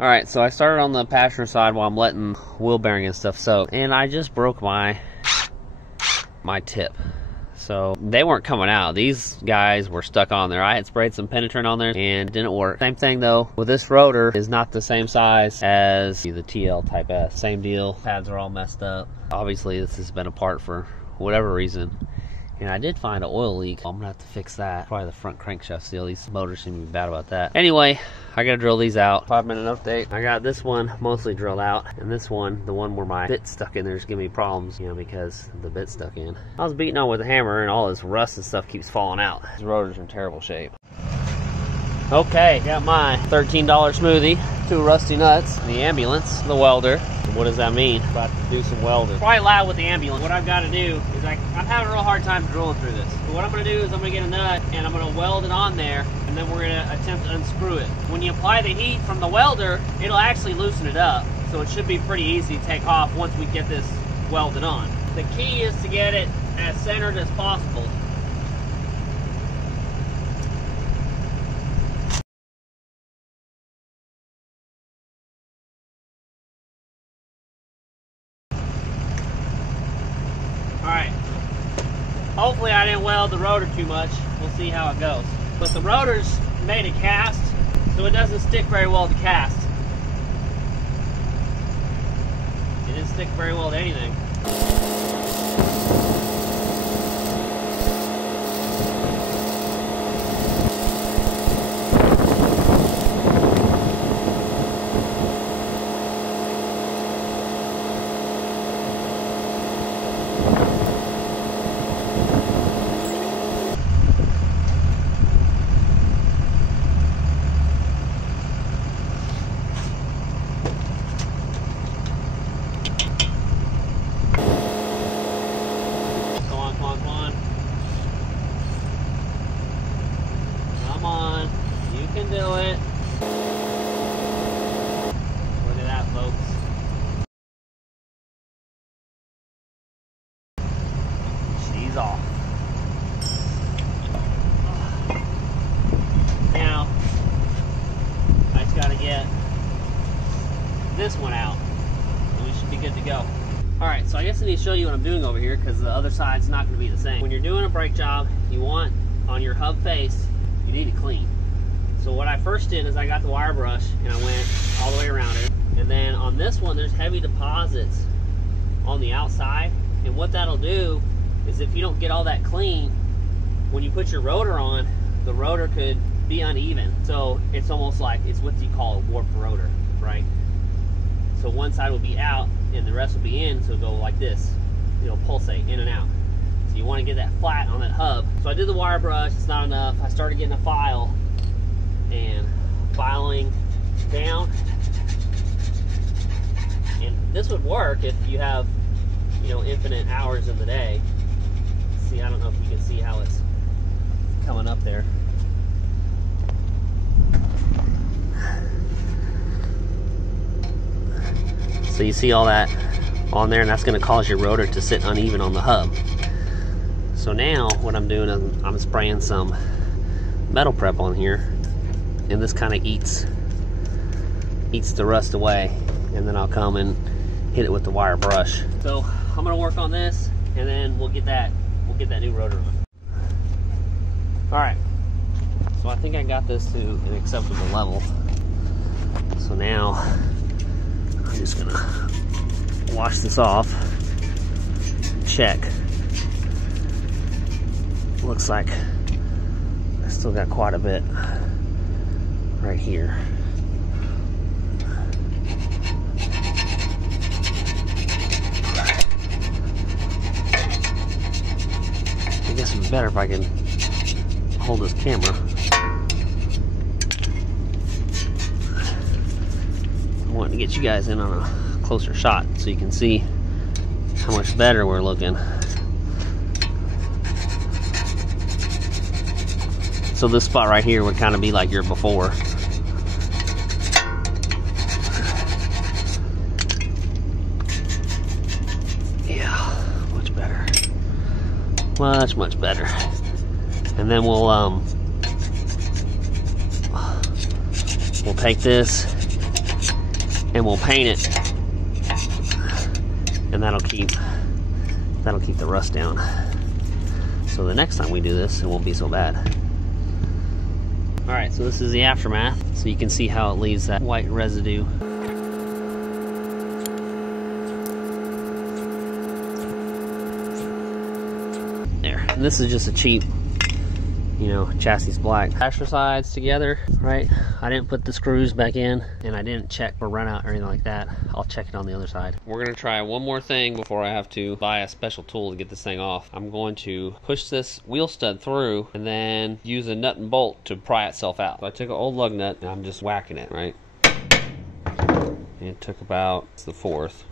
All right, so I started on the passenger side while I'm letting wheel bearing and stuff soak, and I just broke my tip. So they weren't coming out. These guys were stuck on there. I had sprayed some penetrant on there and it didn't work. Same thing though, with this rotor is not the same size as the TL Type S. Same deal, pads are all messed up. Obviously this has been apart for whatever reason. And I did find an oil leak. I'm gonna have to fix that. Probably the front crankshaft seal. These motors seem to be bad about that. Anyway, I gotta drill these out. 5-minute update. I got this one mostly drilled out, and this one, the one where my bit stuck in there, is giving me problems, you know, because the bit's stuck in. I was beating on with a hammer, and all this rust and stuff keeps falling out. These rotors are in terrible shape. Okay, got my $13 smoothie, 2 rusty nuts, the ambulance, the welder. What does that mean? About to do some welding. Probably loud with the ambulance. What I've got to do is I'm having a real hard time drilling through this. So what I'm going to do is I'm going to get a nut and I'm going to weld it on there, and then we're going to attempt to unscrew it. When you apply the heat from the welder, it'll actually loosen it up. So it should be pretty easy to take off once we get this welded on. The key is to get it as centered as possible. Alright, hopefully I didn't weld the rotor too much. We'll see how it goes. But the rotor's made of cast, so it doesn't stick very well to cast. It didn't stick very well to anything. Come on, you can do it. Look at that, folks. She's off. Now, I just gotta get this one out, and we should be good to go. Alright, so I guess I need to show you what I'm doing over here, because the other side's not going to be the same. When you're doing a brake job, you want, on your hub face, you need it clean. So what I first did is I got the wire brush, and I went all the way around it. And then on this one, there's heavy deposits on the outside. And what that'll do is if you don't get all that clean, when you put your rotor on, the rotor could be uneven. So it's almost like, it's what you call a warped rotor, right? So one side will be out and the rest will be in, so it'll go like this. It'll pulsate in and out. So you want to get that flat on that hub. So I did the wire brush, it's not enough. I started getting a file and filing down. And this would work if you have, you know, infinite hours in the day. See, I don't know if you can see how it's coming up there. So you see all that on there, and that's going to cause your rotor to sit uneven on the hub. So now what I'm doing is I'm spraying some metal prep on here, and this kind of eats the rust away, and then I'll come and hit it with the wire brush. So I'm going to work on this, and then we'll get that new rotor on. All right. So I think I got this to an acceptable level. So now I'm just gonna wash this off, check. Looks like I still got quite a bit right here. I guess it'd be better if I can hold this camera. I want to get you guys in on a closer shot so you can see how much better we're looking. So this spot right here would kind of be like your before. Yeah, much better. Much better. And then we'll take this and we'll paint it, and that'll keep the rust down. So the next time we do this, it won't be so bad. All right, so this is the aftermath, so you can see how it leaves that white residue. There, and this is just a cheap, you know, chassis black. Passenger sides together, right? I didn't put the screws back in, and I didn't check for run out or anything like that. I'll check it on the other side. We're gonna try one more thing before I have to buy a special tool to get this thing off. I'm going to push this wheel stud through and then use a nut and bolt to pry itself out. So I took an old lug nut and I'm just whacking it, right? And it took about the fourth.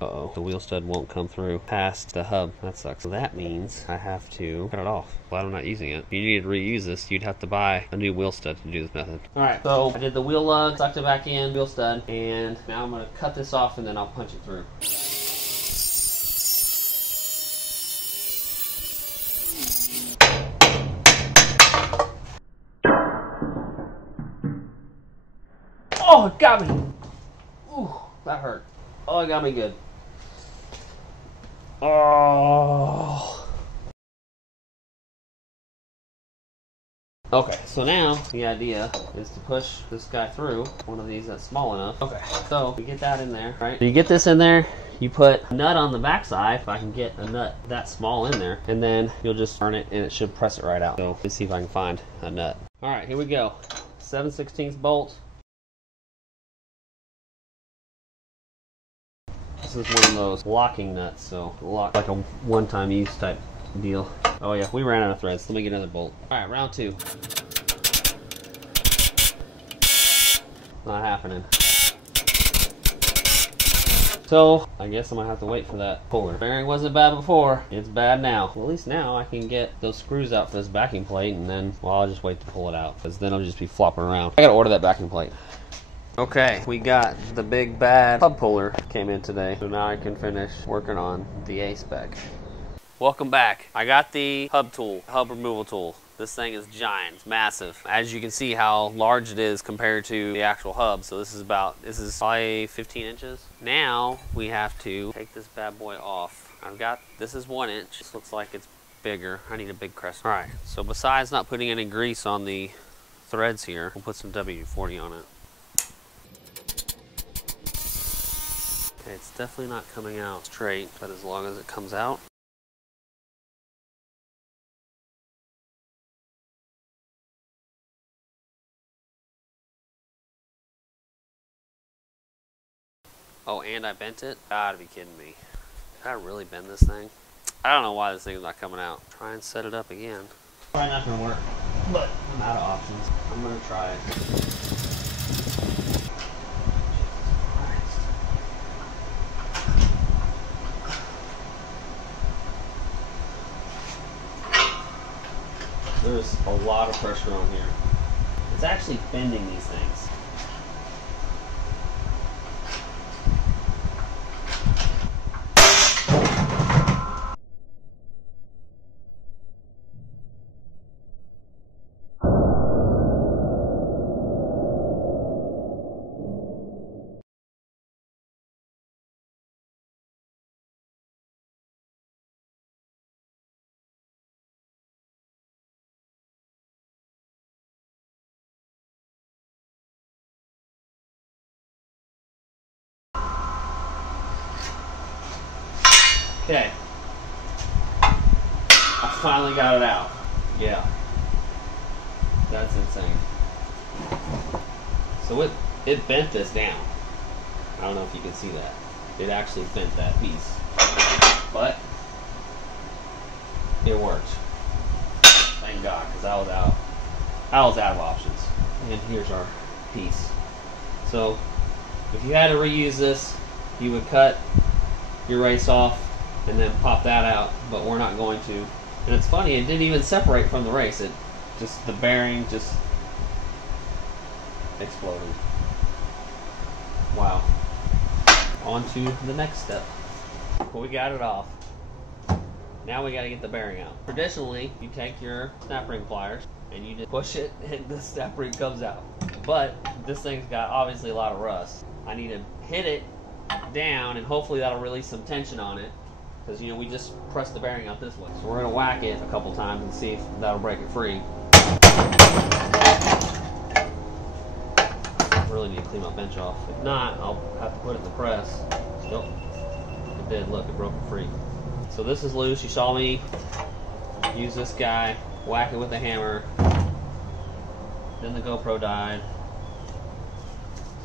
Uh-oh, the wheel stud won't come through past the hub. That sucks. So that means I have to cut it off. Glad I'm not using it. If you needed to reuse this, you'd have to buy a new wheel stud to do this method. Alright, so I did the wheel lug, sucked it back in, wheel stud, and now I'm going to cut this off and then I'll punch it through. Oh, it got me! Ooh, that hurt. Oh, it got me good. Oh. Okay, so now the idea is to push this guy through one of these that's small enough. Okay, so we get that in there, right? So you get this in there, you put a nut on the back side, if I can get a nut that small in there, and then you'll just turn it and it should press it right out. So let's see if I can find a nut. All right, here we go. 7/16 bolt. This is one of those locking nuts, so lock like a one-time use type deal. Oh yeah, we ran out of threads. Let me get another bolt. All right, round two. Not happening. So I guess I'm gonna have to wait for that puller. Bearing wasn't bad before. It's bad now. Well, at least now I can get those screws out for this backing plate, and then, well, I'll just wait to pull it out, because then it'll just be flopping around. I gotta order that backing plate. Okay, we got the big bad hub puller came in today, so now I can finish working on the A spec. Welcome back. I got the hub removal tool. This thing is giant, it's massive. As you can see how large it is compared to the actual hub. So this is probably 15 inches. Now we have to take this bad boy off. This is 1 inch. This looks like it's bigger. I need a big crescent. All right, so besides not putting any grease on the threads here, we'll put some WD-40 on it. Okay, it's definitely not coming out straight, but as long as it comes out. Oh, and I bent it? Gotta be kidding me. Did I really bend this thing? I don't know why this thing's not coming out. Try and set it up again. Probably not gonna work, but I'm out of options. I'm gonna try it. There's a lot of pressure on here. It's actually bending these things. Okay, I finally got it out. Yeah, that's insane. So it bent this down. I don't know if you can see that. It actually bent that piece, but it worked. Thank God, because I was out of options. And here's our piece. So if you had to reuse this, you would cut your race off and then pop that out, but we're not going to. And it's funny, it didn't even separate from the race. The bearing just exploded. Wow. On to the next step. Well, we got it off. Now we got to get the bearing out. Traditionally, you take your snap ring pliers and you just push it and the snap ring comes out. But this thing's got obviously a lot of rust. I need to hit it down and hopefully that'll release some tension on it, because you know we just pressed the bearing out this way. So we're gonna whack it a couple times and see if that'll break it free. I really need to clean my bench off. If not, I'll have to put it in the press. Nope, it did. Look, it broke it free. So this is loose. You saw me use this guy, whack it with a hammer. Then the GoPro died.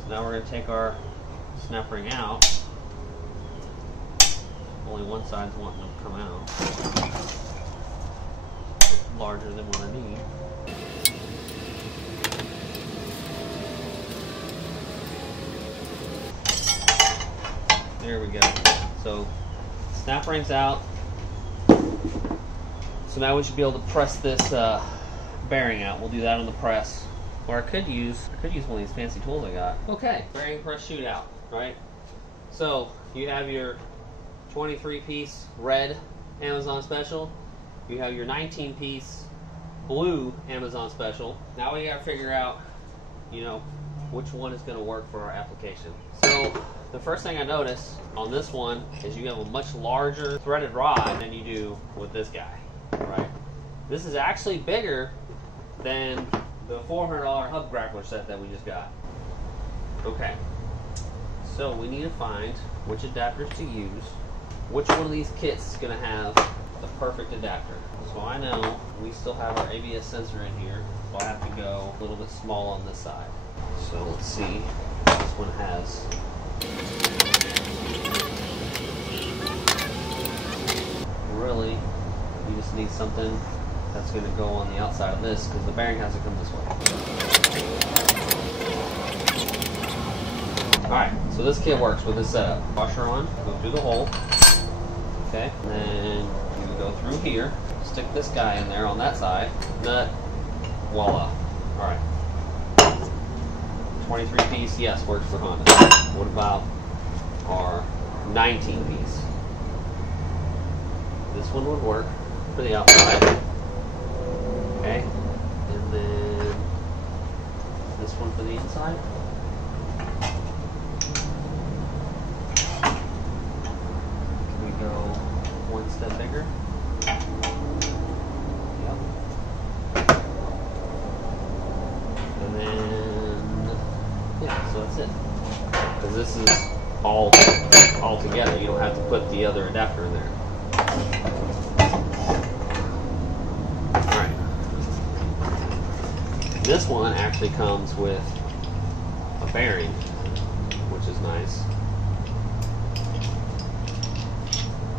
So now we're going to take our snap ring out. Only one side's wanting to come out. Larger than what I need. There we go. So snap ring's out. So now we should be able to press this bearing out. We'll do that on the press. Or I could use one of these fancy tools I got. Okay, bearing press shootout, right? So you have your 23-piece red Amazon special. You have your 19-piece blue Amazon special. Now we gotta figure out, you know, which one is gonna work for our application. So the first thing I noticed on this one is you have a much larger threaded rod than you do with this guy, right? This is actually bigger than the $400 hub grappler set that we just got. Okay, so we need to find which adapters to use. Which one of these kits is going to have the perfect adapter? So I know we still have our ABS sensor in here, so I have to go a little bit small on this side. So let's see, this one has really, you just need something that's going to go on the outside of this, because the bearing has to come this way. Alright, so this kit works with this setup. Washer on, go through the hole, okay, and then you go through here, stick this guy in there on that side, nut, voila. Alright. 23-piece, yes, works for Honda. What about our 19-piece? This one would work for the outside. Okay, and then this one for the inside. Can we go one step bigger? Yep. And then, yeah, so that's it. Because this is all together. You don't have to put the other adapter in there. This one actually comes with a bearing, which is nice.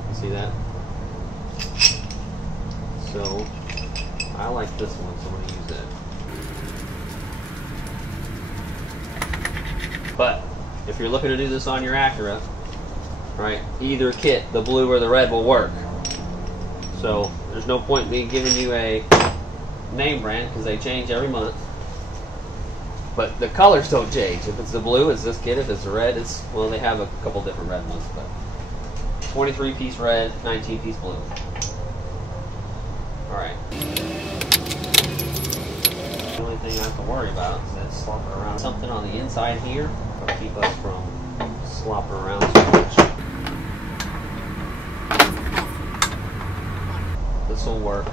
You see that? So I like this one, so I'm going to use it. But if you're looking to do this on your Acura, right, either kit, the blue or the red, will work. So there's no point in me giving you a name brand, because they change every month. But the colors don't change. If it's the blue, it's this kit. If it's the red, it's, well, they have a couple different red ones, but 23-piece red, 19-piece blue. Alright. The only thing I have to worry about is that slopping around something on the inside here will keep us from slopping around too much. This will work.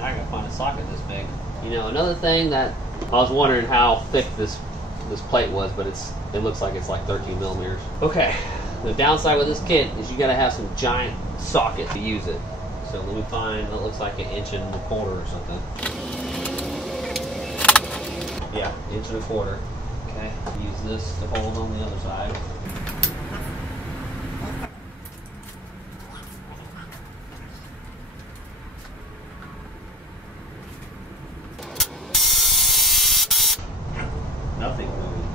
I gotta find a socket this big. You know, another thing that I was wondering how thick this plate was, but it looks like it's like 13 millimeters. Okay, the downside with this kit is you gotta have some giant socket to use it. So let me find what looks like 1.25 inches or something. Yeah, 1.25 inches. Okay, use this to hold on the other side. Nothing's moving.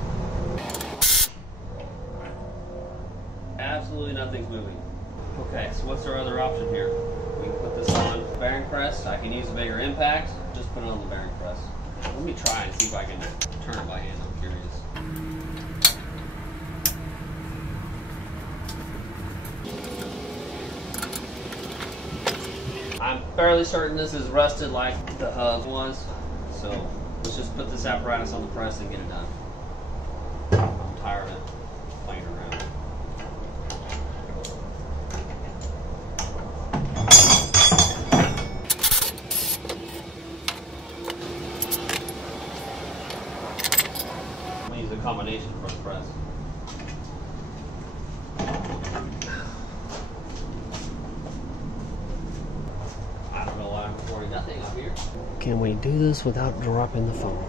Absolutely nothing's moving. Okay, so what's our other option here? We can put this on bearing press. I can use a bigger impact. Just put it on the bearing press. Let me try and see if I can turn it by hand. I'm curious. fairly certain this is rusted like the hub was. So let's just put this apparatus on the press and get it done. I'm tired of playing around. I'm gonna use a combination for the press. I don't know why I'm recording nothing up here. Can we do this without dropping the phone?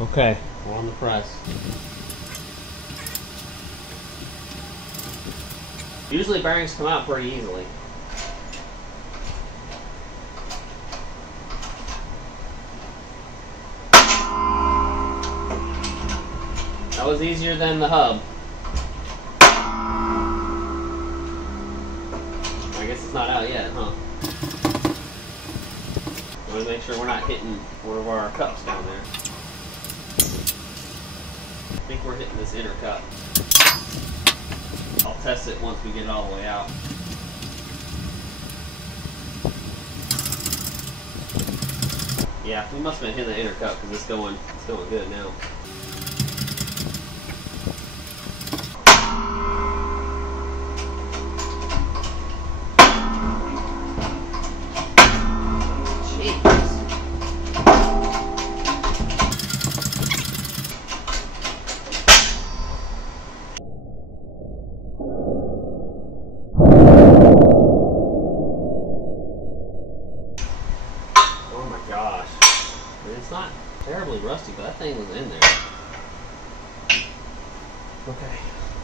Okay, we're on the press. Usually bearings come out pretty easily. That was easier than the hub. I guess it's not out yet, huh? I want to make sure we're not hitting one of our cups down there. I think we're hitting this inner cup. I'll test it once we get it all the way out. Yeah, we must have been hitting the inner cup because it's going good now. It's not terribly rusty, but that thing was in there. Okay,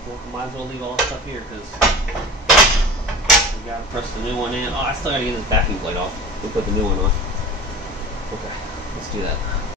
well, might as well leave all this stuff here because we gotta press the new one in. Oh, I still gotta get this backing plate off. We'll put the new one on. Okay, let's do that.